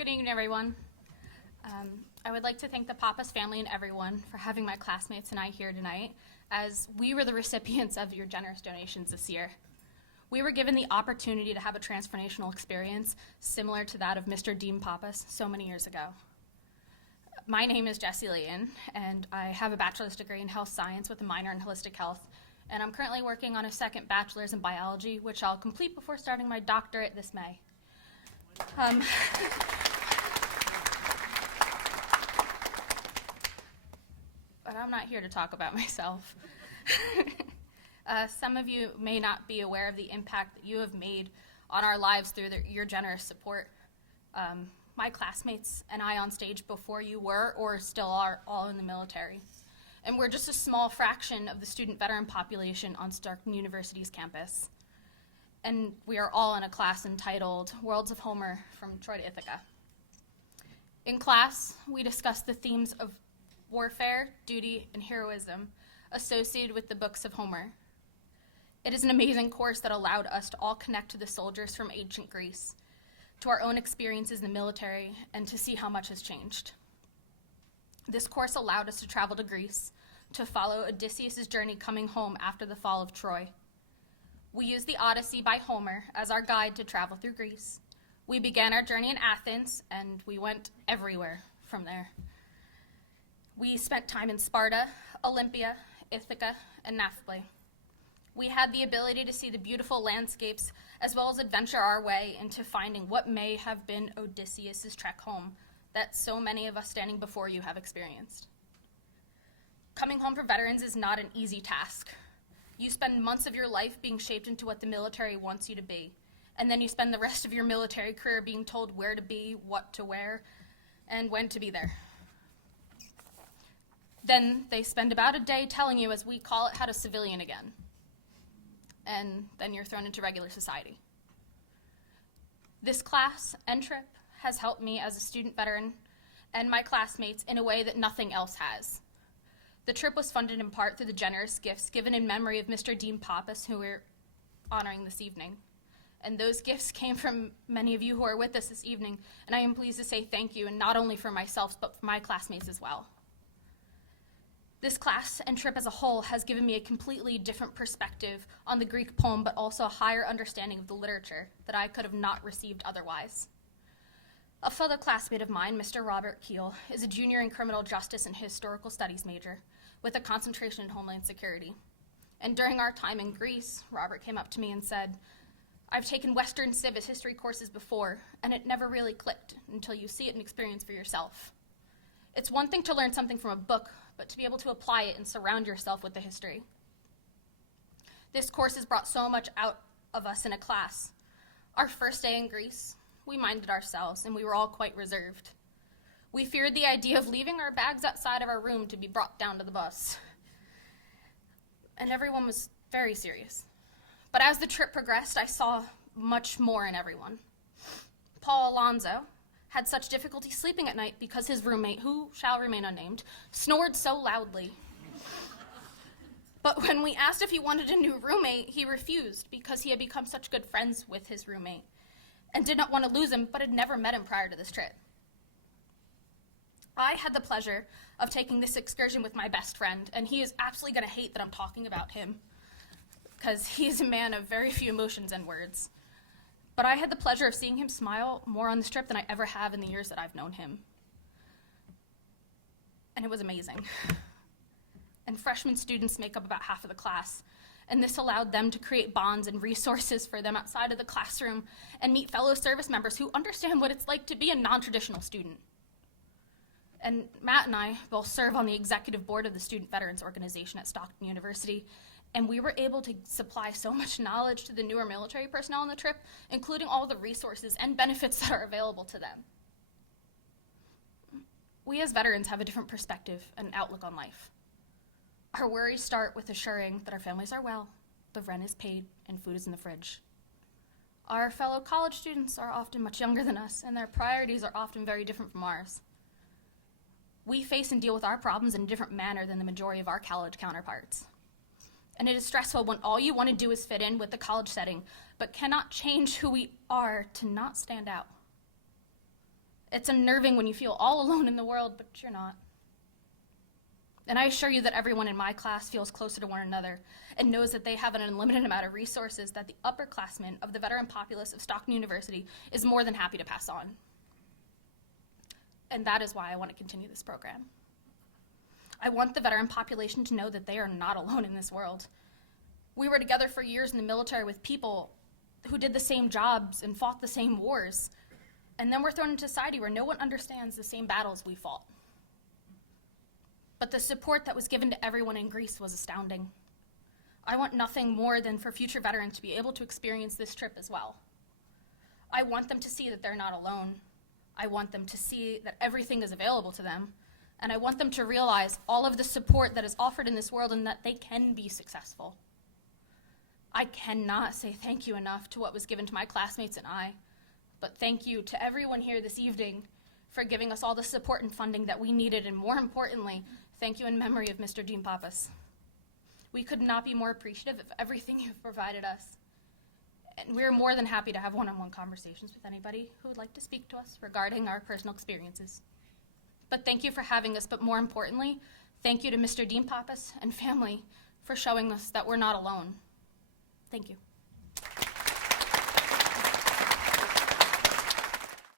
Good evening, everyone. I would like to thank the Pappas family and everyone for having my classmates and I here tonight, as we were the recipients of your generous donations this year. We were given the opportunity to have a transformational experience similar to that of Mr. Dean Pappas so many years ago. My name is Jessie Layton, and I have a bachelor's degree in health science with a minor in holistic health, and I'm currently working on a second bachelor's in biology, which I'll complete before starting my doctorate this May. But I'm not here to talk about myself. Some of you may not be aware of the impact that you have made on our lives through your generous support. My classmates and I on stage before you were or still are all in the military. And we're just a small fraction of the student veteran population on Stockton University's campus. And we are all in a class entitled Worlds of Homer, From Troy To Ithaca. In class, we discuss the themes of warfare, duty, and heroism associated with the books of Homer. It is an amazing course that allowed us to all connect to the soldiers from ancient Greece, to our own experiences in the military, and to see how much has changed. This course allowed us to travel to Greece to follow Odysseus' journey coming home after the fall of Troy. We used the Odyssey by Homer as our guide to travel through Greece. We began our journey in Athens, and we went everywhere from there. We spent time in Sparta, Olympia, Ithaca, and Nafplay. We had the ability to see the beautiful landscapes as well as adventure our way into finding what may have been Odysseus' trek home that so many of us standing before you have experienced. Coming home for veterans is not an easy task. You spend months of your life being shaped into what the military wants you to be, and then you spend the rest of your military career being told where to be, what to wear, and when to be there. Then they spend about a day telling you, as we call it, how to civilian again. And then you're thrown into regular society. This class and trip has helped me as a student veteran and my classmates in a way that nothing else has. The trip was funded in part through the generous gifts given in memory of Mr. Dean Pappas, who we're honoring this evening. And those gifts came from many of you who are with us this evening, and I am pleased to say thank you, and not only for myself, but for my classmates as well. This class and trip as a whole has given me a completely different perspective on the Greek poem, but also a higher understanding of the literature that I could have not received otherwise. A fellow classmate of mine, Mr. Robert Keel, is a junior in criminal justice and historical studies major with a concentration in homeland security. And during our time in Greece, Robert came up to me and said, "I've taken Western Civics history courses before, and it never really clicked until you see it and experience for yourself. It's one thing to learn something from a book, but to be able to apply it and surround yourself with the history." This course has brought so much out of us in a class. Our first day in Greece, we minded ourselves, and we were all quite reserved. We feared the idea of leaving our bags outside of our room to be brought down to the bus. And everyone was very serious. But as the trip progressed, I saw much more in everyone. Paul Alonzo had such difficulty sleeping at night because his roommate, who shall remain unnamed, snored so loudly. But when we asked if he wanted a new roommate, he refused because he had become such good friends with his roommate and did not want to lose him, but had never met him prior to this trip. I had the pleasure of taking this excursion with my best friend, and he is absolutely going to hate that I'm talking about him because he is a man of very few emotions and words. But I had the pleasure of seeing him smile more on this trip than I ever have in the years that I've known him. And it was amazing. And freshman students make up about half of the class, and this allowed them to create bonds and resources for them outside of the classroom and meet fellow service members who understand what it's like to be a non-traditional student. And Matt and I both serve on the executive board of the Student Veterans Organization at Stockton University, and we were able to supply so much knowledge to the newer military personnel on the trip, including all the resources and benefits that are available to them. We as veterans have a different perspective and outlook on life. Our worries start with assuring that our families are well, the rent is paid, and food is in the fridge. Our fellow college students are often much younger than us, and their priorities are often very different from ours. We face and deal with our problems in a different manner than the majority of our college counterparts. And it is stressful when all you want to do is fit in with the college setting, but cannot change who we are to not stand out. It's unnerving when you feel all alone in the world, but you're not. And I assure you that everyone in my class feels closer to one another and knows that they have an unlimited amount of resources that the upperclassmen of the veteran populace of Stockton University is more than happy to pass on. And that is why I want to continue this program. I want the veteran population to know that they are not alone in this world. We were together for years in the military with people who did the same jobs and fought the same wars. And then we're thrown into society where no one understands the same battles we fought. But the support that was given to everyone in Greece was astounding. I want nothing more than for future veterans to be able to experience this trip as well. I want them to see that they're not alone. I want them to see that everything is available to them. And I want them to realize all of the support that is offered in this world and that they can be successful. I cannot say thank you enough to what was given to my classmates and I, but thank you to everyone here this evening for giving us all the support and funding that we needed, and more importantly, thank you in memory of Mr. Dean Pappas. We could not be more appreciative of everything you've provided us. And we're more than happy to have one-on-one conversations with anybody who would like to speak to us regarding our personal experiences. But thank you for having us, but more importantly, thank you to Mr. Dean Pappas and family for showing us that we're not alone. Thank you.